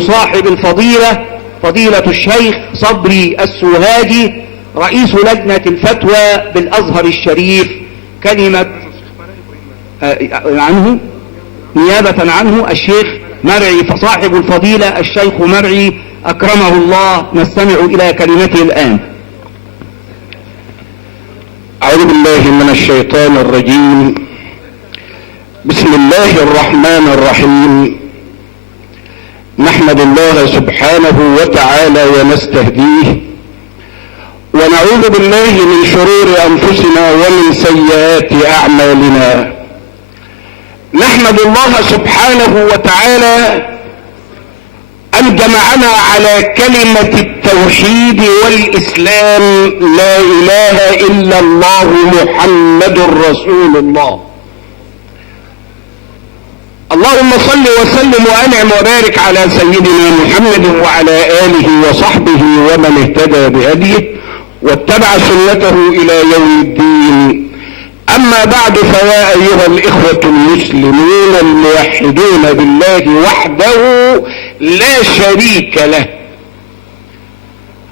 صاحب الفضيلة فضيلة الشيخ صبري السوهاجي رئيس لجنة الفتوى بالأزهر الشريف كلمة عنه نيابة عنه الشيخ مرعي صاحب الفضيلة الشيخ مرعي أكرمه الله. نستمع إلى كلمته الآن. أعوذ بالله من الشيطان الرجيم. بسم الله الرحمن الرحيم. نحمد الله سبحانه وتعالى ونستهديه ونعوذ بالله من شرور أنفسنا ومن سيئات أعمالنا. نحمد الله سبحانه وتعالى أن جمعنا على كلمة التوحيد والإسلام، لا إله إلا الله محمد رسول الله. اللهم صل وسلم وأنعم وبارك على سيدنا محمد وعلى آله وصحبه ومن اهتدى بهديه واتبع سنته إلى يوم الدين. أما بعد، فيا أيها الإخوة المسلمون الموحدون بالله وحده لا شريك له،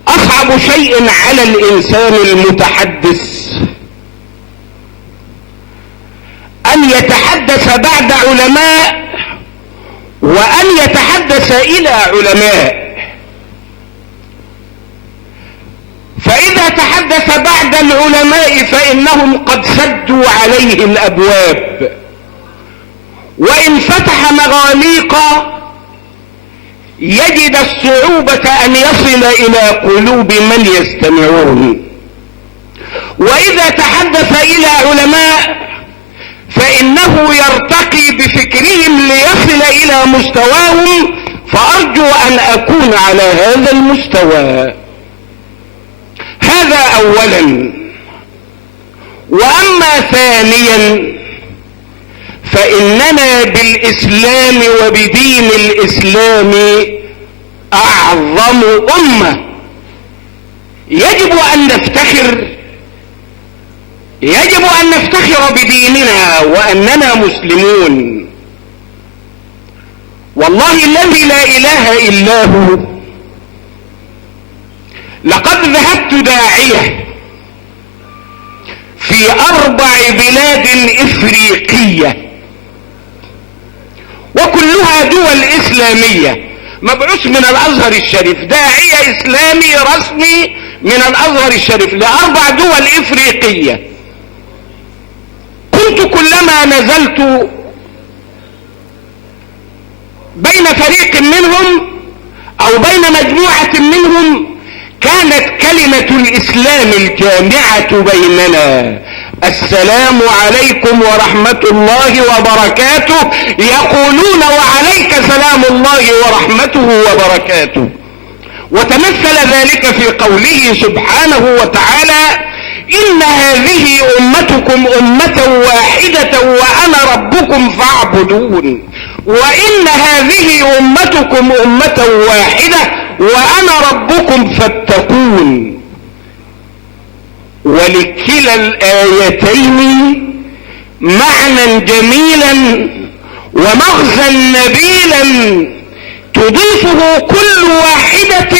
أصعب شيء على الإنسان المتحدث أن يتحدث بعد علماء وأن يتحدث إلى علماء. فإذا تحدث بعد العلماء فإنهم قد سدوا عليه الأبواب، وإن فتح مغاليق يجد الصعوبة أن يصل إلى قلوب من يستمعون. وإذا تحدث إلى علماء فإنه يرتقي بفكرهم ليصل إلى مستواهم، فأرجو أن أكون على هذا المستوى. هذا أولا. وأما ثانيا، فإننا بالإسلام وبدين الإسلام أعظم أمة. يجب أن نفتخر بديننا وأننا مسلمون. والله الذي لا إله إلا هو، لقد ذهبت داعية في 4 بلاد إفريقية وكلها دول إسلامية، مبعوث من الأزهر الشريف، داعية إسلامي رسمي من الأزهر الشريف ل4 دول إفريقية. كنت كلما نزلت بين فريق منهم أو بين مجموعة منهم كانت كلمة الإسلام الجامعة بيننا السلام عليكم ورحمة الله وبركاته، يقولون وعليك سلام الله ورحمته وبركاته. وتمثل ذلك في قوله سبحانه وتعالى: إن هذه أمتكم أمة واحدة وأنا ربكم فاعبدون. وإن هذه أمتكم أمة واحدة وأنا ربكم فاتقون. ولكلا الآيتين معنى جميلا ومغزى نبيلا تضيفه كل واحدة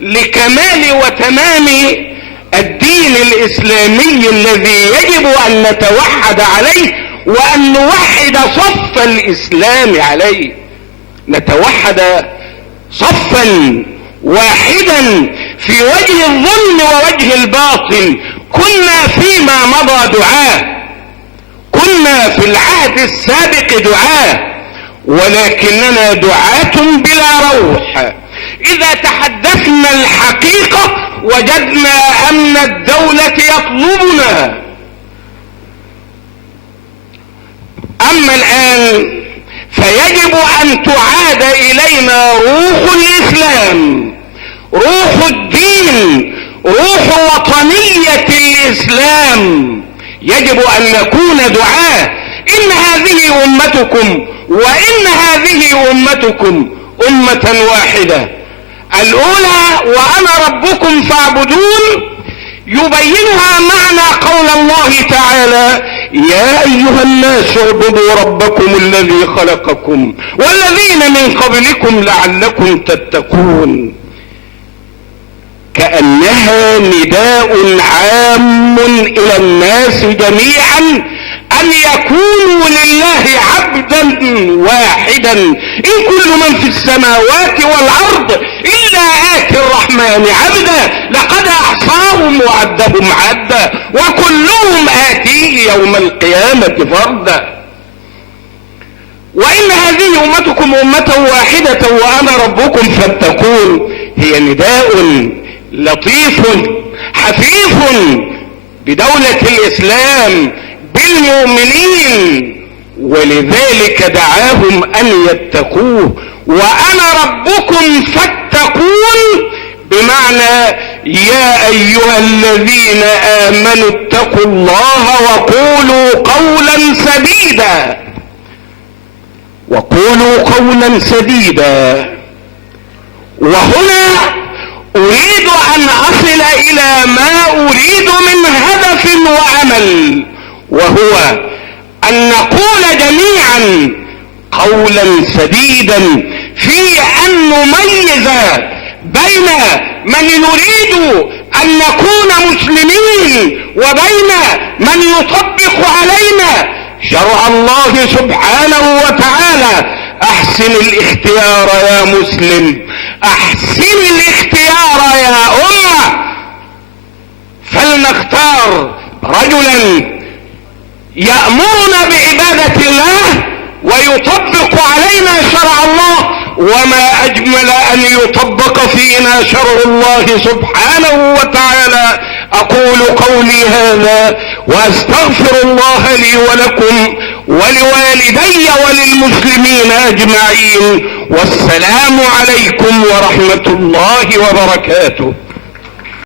لكمال وتمام الدين الإسلامي الذي يجب أن نتوحد عليه وأن نوحد صف الإسلام عليه، نتوحد صفا واحدا في وجه الظلم ووجه الباطل. كنا فيما مضى دعاة، كنا في العهد السابق دعاة، ولكننا دعاة بلا روح. إذا تحدثنا الحقيقة وجدنا أمن الدولة يطلبنا. أما الآن فيجب أن تعاد إلينا روح الإسلام، روح الدين، روح وطنية الإسلام. يجب أن نكون دعاة. إن هذه أمتكم وإن هذه أمتكم أمة واحدة. الأولى وأنا ربكم فاعبدون يبينها معنى قول الله تعالى: يا أيها الناس اعبدوا ربكم الذي خلقكم والذين من قبلكم لعلكم تتقون، كأنها نداء عام إلى الناس جميعا أن يكونوا لله عبدا واحدا. إن كل من في السماوات والأرض إلا آتي الرحمن عبدا لقد أحصاهم وعدهم عدا وكلهم آتيه يوم القيامة فردا. وإن هذه أمتكم أمة واحدة وأنا ربكم فاتقون هي نداء لطيف حفيف بدولة الإسلام بالمؤمنين، ولذلك دعاهم أن يتقوه. وأنا ربكم فاتقون بمعنى يا أيها الذين آمنوا اتقوا الله وقولوا قولا سديدا، وقولوا قولا سديدا. وهنا أريد أن أصل إلى ما أريد من هدف وعمل، وهو أن نقول جميعا قولا سديدا في أن نميز بين من يريد أن نكون مسلمين وبين من يطبق علينا شرع الله سبحانه وتعالى. أحسن الاختيار يا مسلم، أحسن الاختيار يا أمة، فلنختار رجلا يأمرنا بعبادة الله ويطبق علينا شرع الله، وما أجمل أن يطبق فينا شرع الله سبحانه وتعالى. أقول قولي هذا وأستغفر الله لي ولكم ولوالدي وللمسلمين أجمعين، والسلام عليكم ورحمة الله وبركاته.